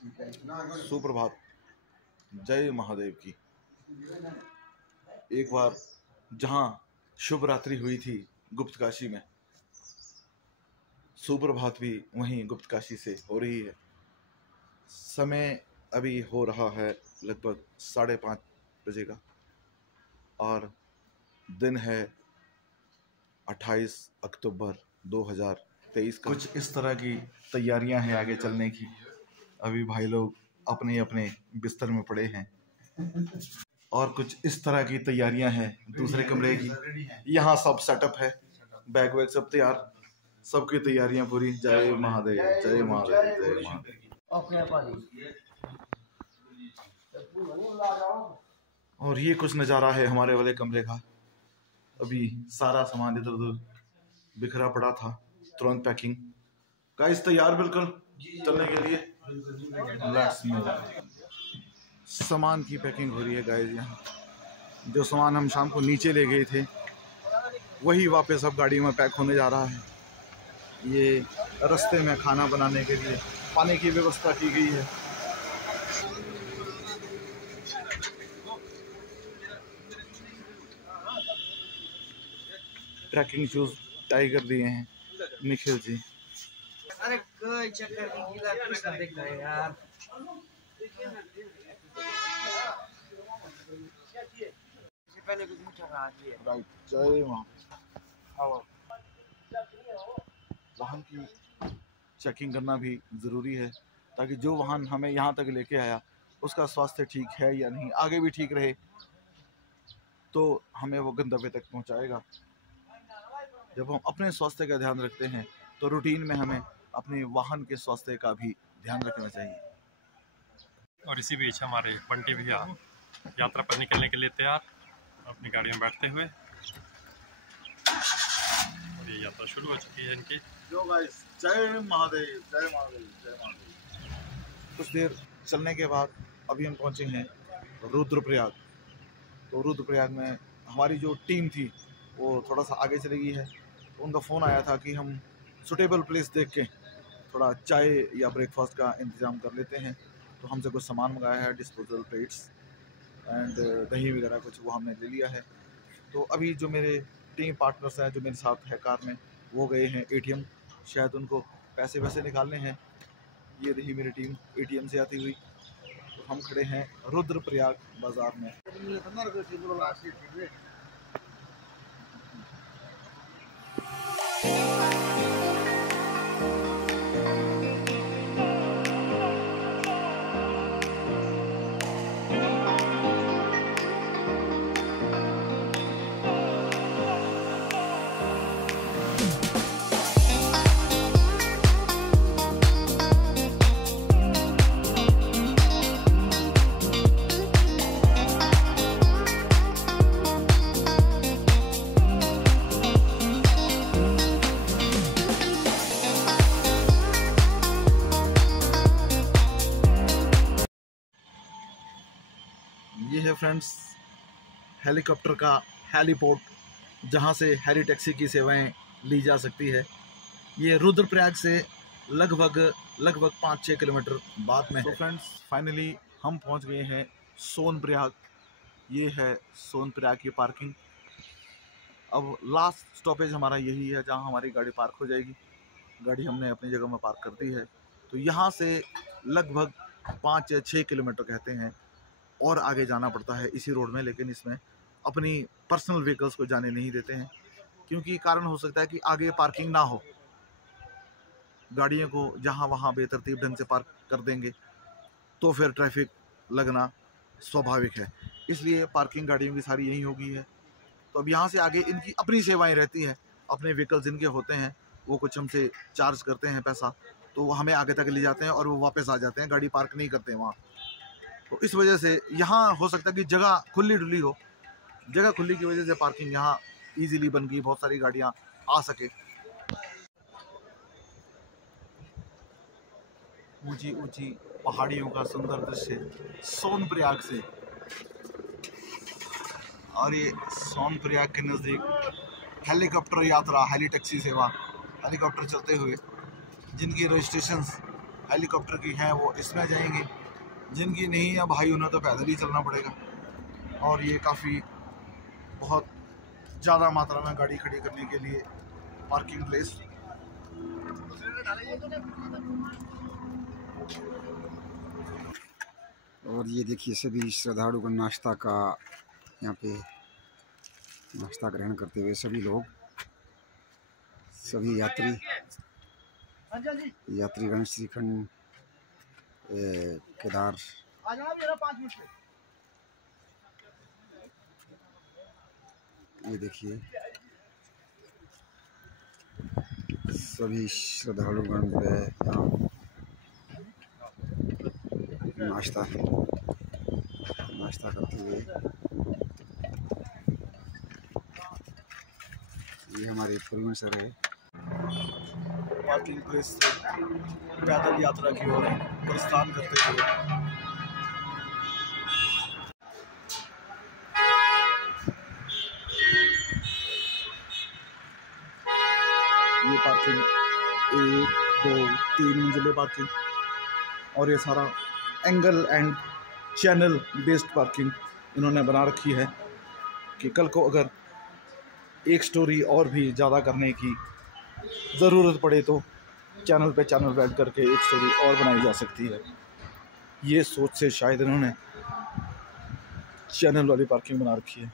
सुप्रभात, जय महादेव की। एक बार जहाँ शुभ रात्रि हुई थी गुप्त काशी में, सुप्रभात भी वहीं गुप्त काशी से हो रही है। समय अभी हो रहा है लगभग 5:30 बजे का और दिन है 28 अक्टूबर 2023 का। कुछ इस तरह की तैयारियां हैं आगे चलने की। अभी भाई लोग अपने अपने बिस्तर में पड़े हैं और कुछ इस तरह की तैयारियां हैं दूसरे कमरे की। यहाँ सब सेटअप है, बैग वैग सब तैयार, सबकी तैयारियां पूरी। जय महादेव, जय महादेव, जय महादेव। और ये कुछ नज़ारा है हमारे वाले कमरे का। अभी सारा सामान इधर उधर बिखरा पड़ा था, तुरंत पैकिंग। गाइस तैयार बिल्कुल चलने के लिए। Let's move. सामान की पैकिंग हो रही है गाइस। यहाँ जो सामान हम शाम को नीचे ले गए थे वही वापस अब गाड़ी में पैक होने जा रहा है। ये रास्ते में खाना बनाने के लिए पानी की व्यवस्था की गई है। ट्रैकिंग शूज टाई कर दिए हैं निखिल जी। अरे कोई चक्कर नहीं, गीला कुछ ना देख रहे यार। पहले कुछ मुझे रहा है। राइट, जय मां। वाहन की चेकिंग करना भी ज़रूरी है ताकि जो वाहन हमें यहाँ तक लेके आया उसका स्वास्थ्य ठीक है या नहीं, आगे भी ठीक रहे तो हमें वो गंतव्य तक पहुँचाएगा। जब हम अपने स्वास्थ्य का ध्यान रखते हैं तो रूटीन में हमें अपने वाहन के स्वास्थ्य का भी ध्यान रखना चाहिए। और इसी बीच हमारे बंटी भैया यात्रा पर निकलने के लिए तैयार, अपनी गाड़ी में बैठते हुए। और ये यात्रा शुरू हो चुकी है इनकी। जो गाइस, जय महादेव, जय महादेव, जय महादेव। कुछ देर चलने के बाद अभी हम पहुंचे हैं रुद्रप्रयाग। तो रुद्रप्रयाग में हमारी जो टीम थी वो थोड़ा सा आगे चली गई है। तो उनका फ़ोन आया था कि हम सुटेबल प्लेस देख के थोड़ा चाय या ब्रेकफास्ट का इंतज़ाम कर लेते हैं। तो हमसे कुछ सामान मंगाया है, डिस्पोजल प्लेट्स एंड दही वगैरह कुछ, वो हमने ले लिया है। तो अभी जो मेरे टीम पार्टनर्स हैं जो मेरे साथ है कार में, वो गए हैं ATM, शायद उनको पैसे वैसे निकालने हैं। ये रही मेरी टीम ATM से आती हुई। तो हम खड़े हैं रुद्रप्रयाग बाज़ार में। ये है फ्रेंड्स हेलीकॉप्टर का हेलीपोर्ट, जहाँ से हेली टैक्सी की सेवाएं ली जा सकती है। ये रुद्रप्रयाग से लगभग 5-6 किलोमीटर बाद में है। तो फ्रेंड्स फाइनली हम पहुँच गए हैं सोनप्रयाग। ये है सोनप्रयाग की पार्किंग। अब लास्ट स्टॉपेज हमारा यही है जहाँ हमारी गाड़ी पार्क हो जाएगी। गाड़ी हमने अपनी जगह में पार्क कर दी है। तो यहाँ से लगभग 5 या 6 किलोमीटर कहते हैं और आगे जाना पड़ता है इसी रोड में, लेकिन इसमें अपनी पर्सनल व्हीकल्स को जाने नहीं देते हैं क्योंकि कारण हो सकता है कि आगे पार्किंग ना हो। गाड़ियों को जहां वहां बेतरतीब ढंग से पार्क कर देंगे तो फिर ट्रैफिक लगना स्वाभाविक है, इसलिए पार्किंग गाड़ियों की सारी यहीं होगी है। तो अब यहाँ से आगे इनकी अपनी सेवाएं रहती हैं। अपने व्हीकल्स इनके होते हैं, वो कुछ हमसे चार्ज करते हैं पैसा, तो वो हमें आगे तक ले जाते हैं और वो वापस आ जाते हैं, गाड़ी पार्क नहीं करते वहाँ। तो इस वजह से यहाँ हो सकता है कि जगह खुली डुली हो, जगह खुली की वजह से पार्किंग यहाँ इजीली बन गई, बहुत सारी गाड़ियाँ आ सके। ऊंची ऊंची पहाड़ियों का सुंदर दृश्य सोनप्रयाग से। और ये सोनप्रयाग के नज़दीक हेलीकॉप्टर यात्रा, हेली टैक्सी सेवा, हेलीकॉप्टर चलते हुए जिनकी रजिस्ट्रेशंस हेलीकॉप्टर की हैं वो इसमें जाएंगे, जिनकी नहीं है भाई उन्हें तो पैदल ही चलना पड़ेगा। और ये काफ़ी बहुत ज़्यादा मात्रा में गाड़ी खड़ी करने के लिए पार्किंग प्लेस। और ये देखिए सभी श्रद्धालु का नाश्ता का यहाँ पे नाश्ता ग्रहण करते हुए सभी लोग, सभी यात्रीगण श्रीखंड केदार ये देखिए सभी श्रद्धालुगण यहाँ नाश्ता करते हुए, ये हमारे परिवहन सर है। पार्किंग प्लेस से पैदल यात्रा की ओर प्रस्थान करते हुए ये पार्किंग 1 2 3 मंजिले पार्किंग, और ये सारा angle and channel based parking इन्होंने बना रखी है कि कल को अगर एक स्टोरी और भी ज़्यादा करने की ज़रूरत पड़े तो चैनल पे चैनल बैठ करके एक स्टोरी और बनाई जा सकती है। ये सोच से शायद इन्होंने चैनल वाली पार्किंग बना रखी है।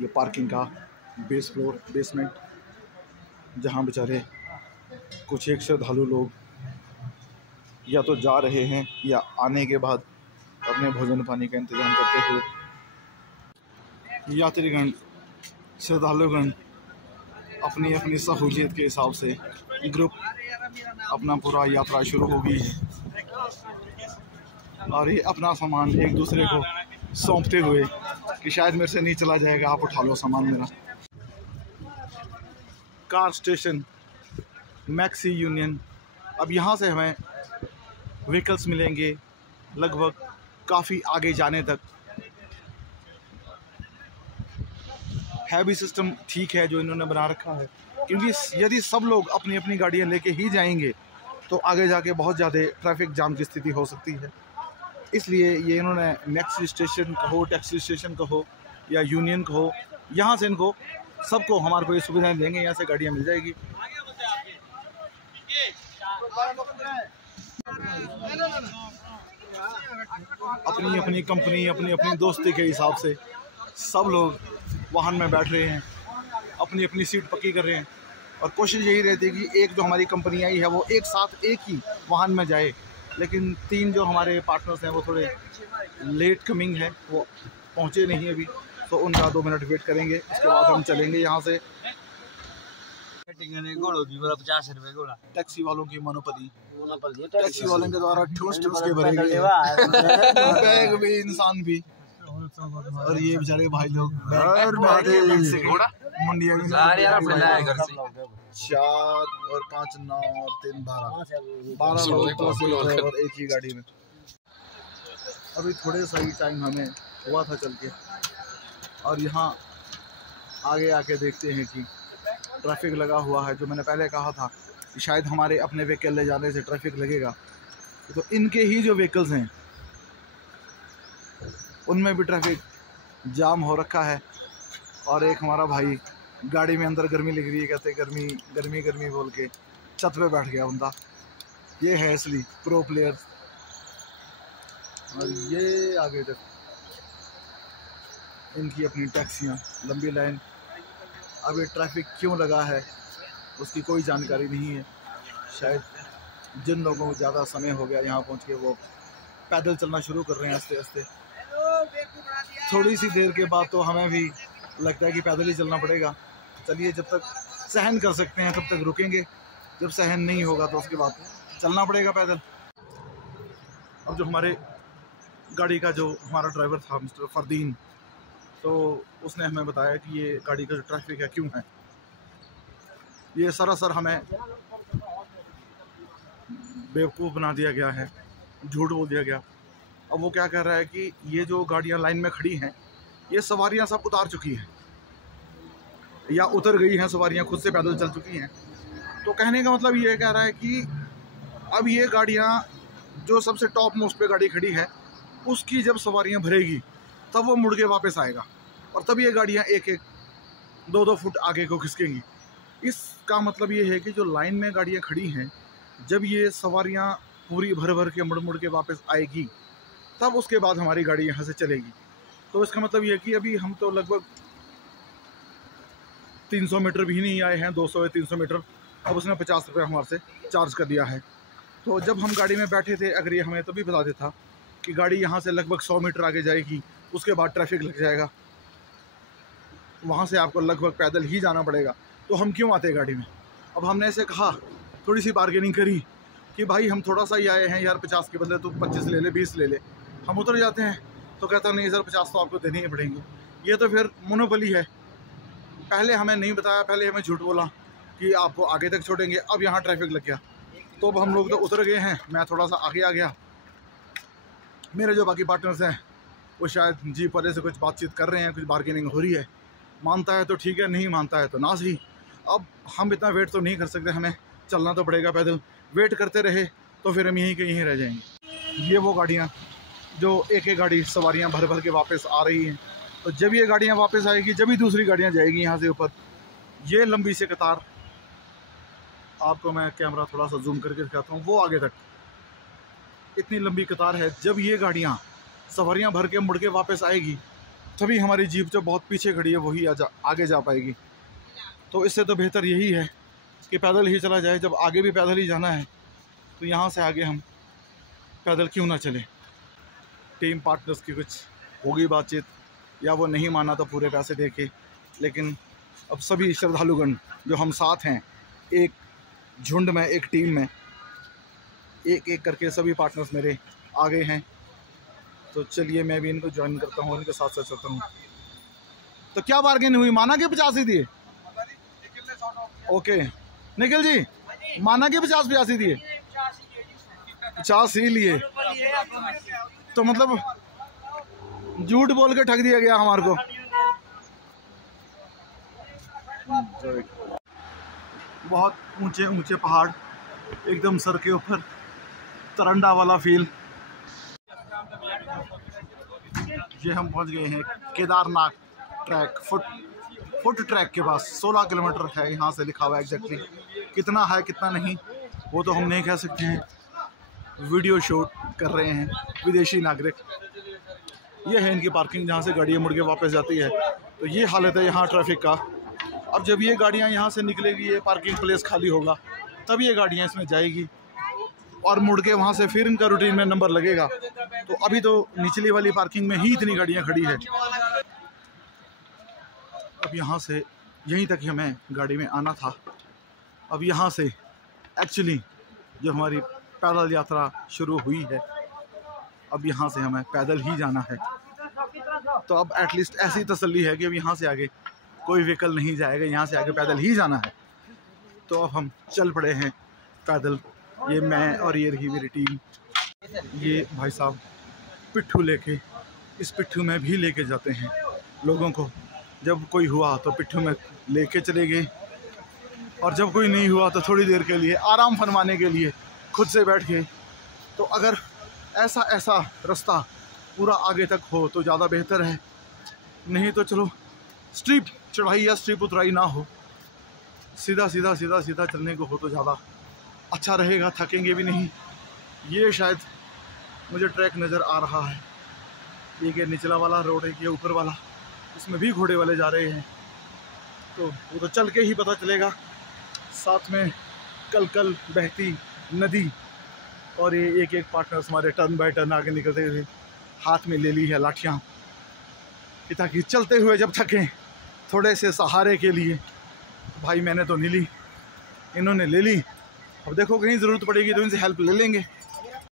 ये पार्किंग का बेस फ्लोर बेसमेंट, जहाँ बेचारे कुछ एक श्रद्धालु लोग या तो जा रहे हैं या आने के बाद अपने भोजन पानी का इंतज़ाम करते हुए यात्रीगण श्रद्धालुगण अपनी अपनी सहूलियत के हिसाब से ग्रुप अपना पूरा यात्रा शुरू हो गई है, और ये अपना सामान एक दूसरे को सौंपते हुए कि शायद मेरे से नहीं चला जाएगा, आप उठा लो सामान मेरा। Car station maxi union. अब यहाँ से हमें व्हीकल्स मिलेंगे लगभग काफ़ी आगे जाने तक। है भी सिस्टम ठीक है जो इन्होंने बना रखा है, क्योंकि यदि सब लोग अपनी अपनी गाड़ियाँ लेके ही जाएंगे तो आगे जाके बहुत ज़्यादा ट्रैफिक जाम की स्थिति हो सकती है। इसलिए ये इन्होंने मैक्सी स्टेशन कहो, टैक्सी स्टेशन कहो या यूनियन कहो, यहाँ से इनको सबको हमारे को ये सुविधाएं देंगे, यहाँ से गाड़ियाँ मिल जाएगी। अपनी अपनी कंपनी अपनी अपनी दोस्ती के हिसाब से सब लोग वाहन में बैठ रहे हैं, अपनी अपनी सीट पक्की कर रहे हैं, और कोशिश यही रहती है कि एक जो हमारी कंपनी आई है वो एक साथ एक ही वाहन में जाए। लेकिन 3 जो हमारे पार्टनर्स हैं वो थोड़े लेट कमिंग है, वो पहुँचे नहीं अभी, तो उनका 2 मिनट वेट करेंगे, उसके बाद हम चलेंगे यहाँ से। टैक्सी वालों की मनोपति, टैक्सी वालों के द्वारा ठूस ठूस के भरे गए बैग भी इंसान भी, और ये बेचारे भाई लोग मंडिया 4 और 5 9 और 3 12 लोग और एक ही गाड़ी में। अभी थोड़े सा ही टाइम हमें हुआ था चल के, और यहाँ आगे आके देखते हैं कि ट्रैफिक लगा हुआ है। जो मैंने पहले कहा था कि शायद हमारे अपने व्हीकल ले जाने से ट्रैफिक लगेगा, तो इनके ही जो व्हीकल्स हैं उनमें भी ट्रैफिक जाम हो रखा है। और एक हमारा भाई गाड़ी में अंदर गर्मी लग रही है, कहते गर्मी गर्मी गर्मी बोल के छत पे बैठ गया बंदा। ये है असली प्रो प्लेयर। और ये आगे तक इनकी अपनी टैक्सियाँ, लंबी लाइन। अब ये ट्रैफिक क्यों लगा है उसकी कोई जानकारी नहीं है। शायद जिन लोगों को ज़्यादा समय हो गया यहाँ पहुँच के वो पैदल चलना शुरू कर रहे हैं आस्ते आस्ते। थोड़ी सी देर के बाद तो हमें भी लगता है कि पैदल ही चलना पड़ेगा। चलिए, जब तक सहन कर सकते हैं तब तक रुकेंगे, जब सहन नहीं होगा तो उसके बाद चलना पड़ेगा पैदल। अब जो हमारे गाड़ी का जो हमारा ड्राइवर था मिस्टर फरदीन, तो उसने हमें बताया कि ये गाड़ी का जो ट्रैफिक है क्यों है। ये सरासर हमें बेवकूफ़ बना दिया गया है, झूठ बोल दिया गया। अब वो क्या कह रहा है कि ये जो गाड़ियाँ लाइन में खड़ी हैं ये सवारियाँ सब उतार चुकी हैं या उतर गई हैं, सवारियाँ खुद से पैदल चल चुकी हैं। तो कहने का मतलब ये कह रहा है कि अब ये गाड़ियाँ जो सबसे टॉप मोस्ट पे गाड़ी खड़ी है उसकी जब सवारियाँ भरेगी तब वो मुड़ के वापस आएगा और तब ये गाड़ियाँ 1-2 फुट आगे को खिसकेंगी। इसका मतलब ये है कि जो लाइन में गाड़ियाँ खड़ी हैं जब ये सवारियाँ पूरी भर भर के मुड़ के वापस आएगी तब उसके बाद हमारी गाड़ी यहाँ से चलेगी। तो इसका मतलब ये है कि अभी हम तो लगभग 300 मीटर भी नहीं आए हैं, 200 या 300 मीटर। अब उसने 50 रुपये हमारे से चार्ज कर दिया है। तो जब हम गाड़ी में बैठे थे अगर ये हमें तभी बता देता कि गाड़ी यहाँ से लगभग 100 मीटर आगे जाएगी, उसके बाद ट्रैफिक लग जाएगा, वहाँ से आपको लगभग पैदल ही जाना पड़ेगा, तो हम क्यों आते गाड़ी में। अब हमने ऐसे कहा, थोड़ी सी बार्गेनिंग करी कि भाई हम थोड़ा सा ही आए हैं यार, 50 के बदले तो 25 ले ले, 20 ले ले। हम उतर जाते हैं तो कहता नहीं सर 50 तो आपको देने ही पड़ेंगे। ये तो फिर मोनोपोली है। पहले हमें नहीं बताया, पहले हमें झूठ बोला कि आपको आगे तक छोड़ेंगे, अब यहाँ ट्रैफिक लग गया। तो अब हम लोग तो उतर गए हैं, मैं थोड़ा सा आगे आ गया। मेरे जो बाकी पार्टनर्स हैं वो शायद जीप वाले से कुछ बातचीत कर रहे हैं, कुछ बार्गेनिंग हो रही है। मानता है तो ठीक है, नहीं मानता है तो ना सही। अब हम इतना वेट तो नहीं कर सकते, हमें चलना तो पड़ेगा पैदल। वेट करते रहे तो फिर हम यहीं के यहीं रह जाएंगे। ये वो गाड़ियाँ जो एक एक गाड़ी सवारियाँ भर भर के वापस आ रही हैं, तो जब ये गाड़ियाँ वापस आएगी जब ही दूसरी गाड़ियाँ जाएगी यहाँ से ऊपर। ये लंबी सी कतार, आपको मैं कैमरा थोड़ा सा जूम करके दिखाता हूँ, वो आगे तक इतनी लंबी कतार है। जब ये गाड़ियाँ सवारियाँ भर के मुड़ के वापस आएगी तभी हमारी जीप जो बहुत पीछे खड़ी है वही आगे जा पाएगी। तो इससे तो बेहतर यही है कि पैदल ही चला जाए। जब आगे भी पैदल ही जाना है तो यहाँ से आगे हम पैदल क्यों ना चले। टीम पार्टनर्स की कुछ होगी बातचीत, या वो नहीं माना तो पूरे पैसे देके। लेकिन अब सभी श्रद्धालुगण जो हम साथ हैं, एक झुंड में, एक टीम में, एक एक करके सभी पार्टनर्स मेरे आ गए हैं। तो चलिए मैं भी इनको ज्वाइन करता हूँ, इनके साथ साथ चलता हूँ। तो क्या बार्गेन हुई, माना कि 50 ही दिए? ओके निखिल जी, माना कि 50-85 दिए? 50 ही लिए। तो मतलब झूठ बोल के ठग दिया गया हमारे को। बहुत ऊंचे ऊंचे पहाड़, एकदम सर के ऊपर, तरंडा वाला फील। ये हम पहुंच गए हैं केदारनाथ ट्रैक, फुट ट्रैक के पास। 16 किलोमीटर है यहाँ से, लिखा हुआ है। एग्जैक्टली कितना है कितना नहीं वो तो हम नहीं कह सकते हैं, वीडियो शूट कर रहे हैं विदेशी नागरिक। ये है इनकी पार्किंग जहाँ से गाड़ियाँ मुड़ के वापस जाती है। तो ये हालत है यहाँ ट्रैफिक का। अब जब ये गाड़ियाँ यहाँ से निकलेगी, ये पार्किंग प्लेस खाली होगा, तब ये गाड़ियाँ इसमें जाएगी और मुड़ के वहाँ से फिर इनका रूटीन में नंबर लगेगा। तो अभी तो निचली वाली पार्किंग में ही इतनी गाड़ियाँ खड़ी है। अब यहाँ से यहीं तक ही हमें गाड़ी में आना था। अब यहाँ से एक्चुअली जो हमारी पैदल यात्रा शुरू हुई है, अब यहाँ से हमें पैदल ही जाना है। तो अब एटलीस्ट ऐसी तसल्ली है कि अब यहाँ से आगे कोई व्हीकल नहीं जाएगा, यहाँ से आगे पैदल ही जाना है। तो अब हम चल पड़े हैं पैदल। ये मैं और ये रही मेरी टीम। ये भाई साहब पिट्ठू लेके, इस पिट्ठू में भी लेके जाते हैं लोगों को। जब कोई हुआ तो पिट्ठू में लेके चले गए, और जब कोई नहीं हुआ तो थोड़ी देर के लिए आराम फरमाने के लिए खुद से बैठ गए। तो अगर ऐसा रास्ता पूरा आगे तक हो तो ज़्यादा बेहतर है, नहीं तो चलो स्ट्रीप चढ़ाई या स्ट्रीप उतराई ना हो, सीधा चलने को हो तो ज़्यादा अच्छा रहेगा, थकेंगे भी नहीं। ये शायद मुझे ट्रैक नज़र आ रहा है, ये निचला वाला रोड है, ये ऊपर वाला, इसमें भी घोड़े वाले जा रहे हैं। तो वो तो चल के ही पता चलेगा। साथ में कल बहती नदी, और ये एक पार्टनर्स हमारे टर्न बाय टर्न आगे निकलते हुए हाथ में ले ली है लाठियाँ, ताकि चलते हुए जब थकें थोड़े से सहारे के लिए। भाई मैंने तो नहीं ली, इन्होंने ले ली। अब देखो कहीं ज़रूरत पड़ेगी तो इनसे हेल्प ले लेंगे।